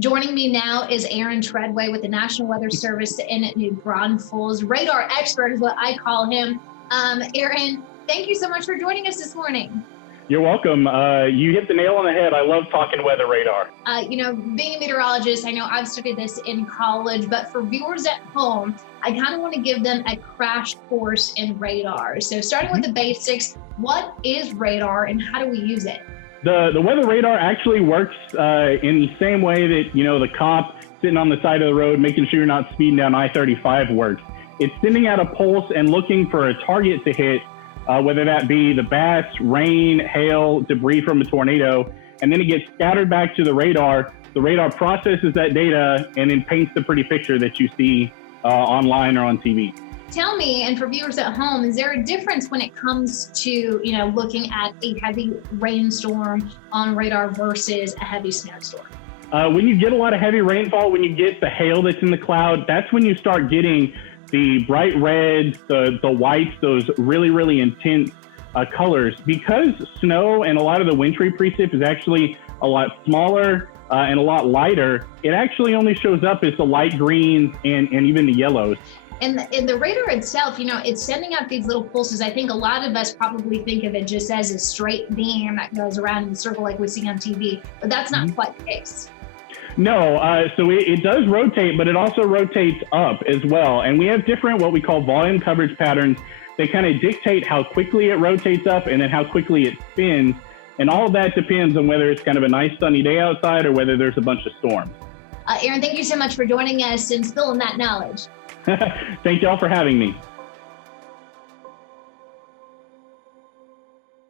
Joining me now is Aaron Treadway with the National Weather Service in New Braunfels. Radar expert is what I call him. Aaron, thank you so much for joining us this morning. You're welcome. You hit the nail on the head. I love talking weather radar. Being a meteorologist, I know I've studied this in college, but for viewers at home, I kind of want to give them a crash course in radar. So starting with the basics, what is radar and how do we use it? The weather radar actually works in the same way that, the cop sitting on the side of the road making sure you're not speeding down I-35 works. It's sending out a pulse and looking for a target to hit, whether that be the bats, rain, hail, debris from a tornado, and then it gets scattered back to the radar. The radar processes that data and then paints the pretty picture that you see online or on TV. Tell me, and for viewers at home, is there a difference when it comes to, looking at a heavy rainstorm on radar versus a heavy snowstorm? When you get a lot of heavy rainfall, when you get the hail that's in the cloud, that's when you start getting the bright reds, the whites, those really, really intense colors. Because snow and a lot of the wintry precip is actually a lot smaller and a lot lighter, it actually only shows up as the light greens and even the yellows. And the radar itself, it's sending out these little pulses. I think a lot of us probably think of it just as a straight beam that goes around in a circle like we see on TV, but that's not quite the case. No, so it does rotate, but it also rotates up as well. And we have different what we call volume coverage patterns. They kind of dictate how quickly it rotates up and then how quickly it spins. And all of that depends on whether it's kind of a nice sunny day outside or whether there's a bunch of storms. Aaron, thank you so much for joining us and spilling that knowledge. Thank y'all for having me.